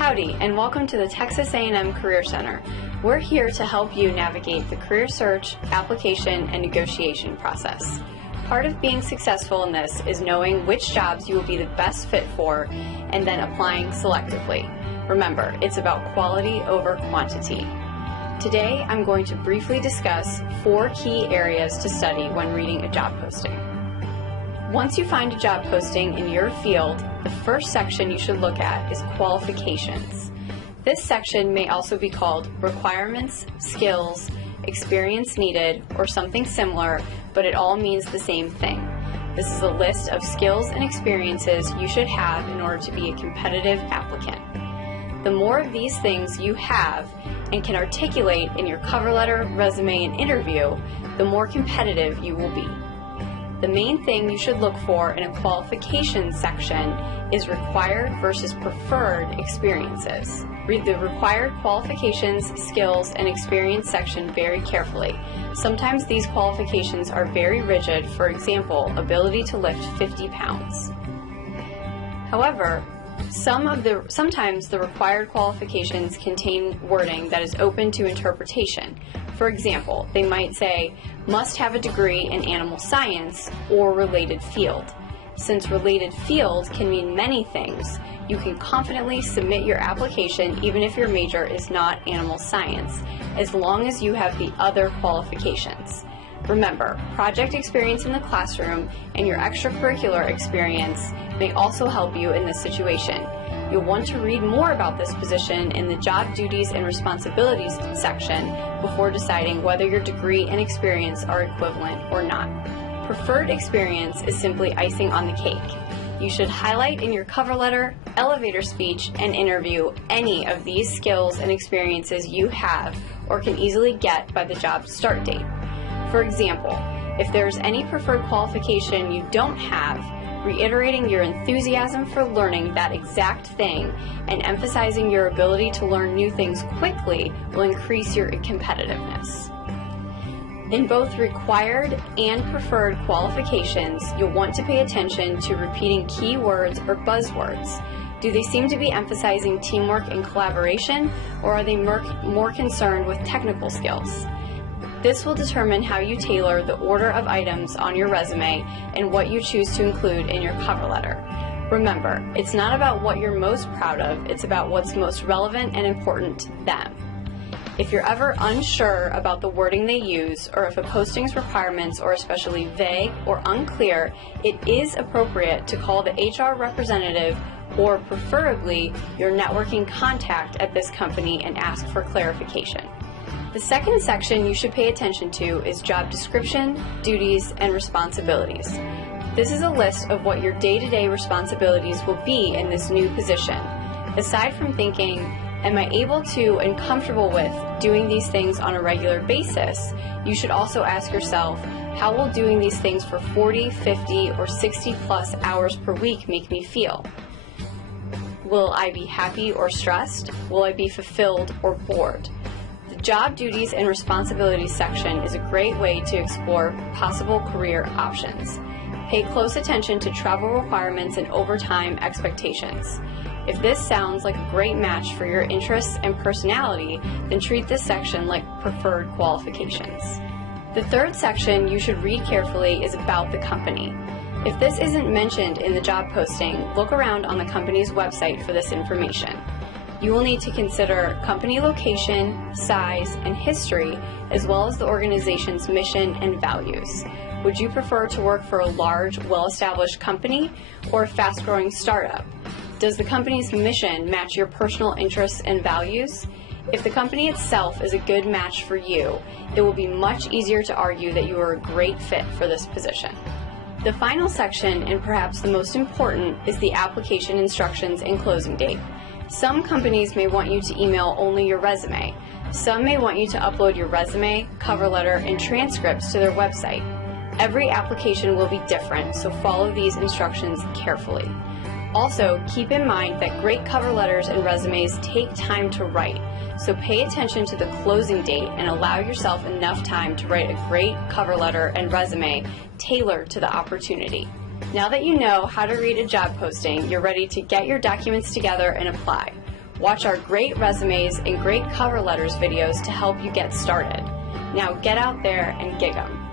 Howdy, and welcome to the Texas A&M Career Center. We're here to help you navigate the career search, application, and negotiation process. Part of being successful in this is knowing which jobs you will be the best fit for and then applying selectively. Remember, it's about quality over quantity. Today, I'm going to briefly discuss 4 key areas to study when reading a job posting. Once you find a job posting in your field, the first section you should look at is Qualifications. This section may also be called Requirements, Skills, Experience Needed, or something similar, but it all means the same thing. This is a list of skills and experiences you should have in order to be a competitive applicant. The more of these things you have and can articulate in your cover letter, resume, and interview, the more competitive you will be. The main thing you should look for in a qualifications section is required versus preferred experiences. Read the required qualifications, skills, and experience section very carefully. Sometimes these qualifications are very rigid, for example, ability to lift 50 pounds. However, sometimes the required qualifications contain wording that is open to interpretation. For example, they might say, must have a degree in animal science or related field. Since related field can mean many things, you can confidently submit your application even if your major is not animal science, as long as you have the other qualifications. Remember, project experience in the classroom and your extracurricular experience may also help you in this situation. You'll want to read more about this position in the Job Duties and Responsibilities section before deciding whether your degree and experience are equivalent or not. Preferred experience is simply icing on the cake. You should highlight in your cover letter, elevator speech, and interview any of these skills and experiences you have or can easily get by the job start date. For example, if there's any preferred qualification you don't have, reiterating your enthusiasm for learning that exact thing and emphasizing your ability to learn new things quickly will increase your competitiveness. In both required and preferred qualifications, you'll want to pay attention to repeating key words or buzzwords. Do they seem to be emphasizing teamwork and collaboration, or are they more concerned with technical skills? This will determine how you tailor the order of items on your resume and what you choose to include in your cover letter. Remember, it's not about what you're most proud of, it's about what's most relevant and important to them. If you're ever unsure about the wording they use, or if a posting's requirements are especially vague or unclear, it is appropriate to call the HR representative or preferably your networking contact at this company and ask for clarification. The second section you should pay attention to is job description, duties, and responsibilities. This is a list of what your day-to-day responsibilities will be in this new position. Aside from thinking, am I able to and comfortable with doing these things on a regular basis, you should also ask yourself, how will doing these things for 40, 50, or 60 plus hours per week make me feel? Will I be happy or stressed? Will I be fulfilled or bored? The Job Duties and Responsibilities section is a great way to explore possible career options. Pay close attention to travel requirements and overtime expectations. If this sounds like a great match for your interests and personality, then treat this section like preferred qualifications. The third section you should read carefully is about the company. If this isn't mentioned in the job posting, look around on the company's website for this information. You will need to consider company location, size, and history, as well as the organization's mission and values. Would you prefer to work for a large, well-established company or a fast-growing startup? Does the company's mission match your personal interests and values? If the company itself is a good match for you, it will be much easier to argue that you are a great fit for this position. The final section, and perhaps the most important, is the application instructions and closing date. Some companies may want you to email only your resume. Some may want you to upload your resume, cover letter, and transcripts to their website. Every application will be different, so follow these instructions carefully. Also, keep in mind that great cover letters and resumes take time to write, so pay attention to the closing date and allow yourself enough time to write a great cover letter and resume tailored to the opportunity. Now that you know how to read a job posting, you're ready to get your documents together and apply. Watch our great resumes and great cover letters videos to help you get started. Now get out there and gig 'em.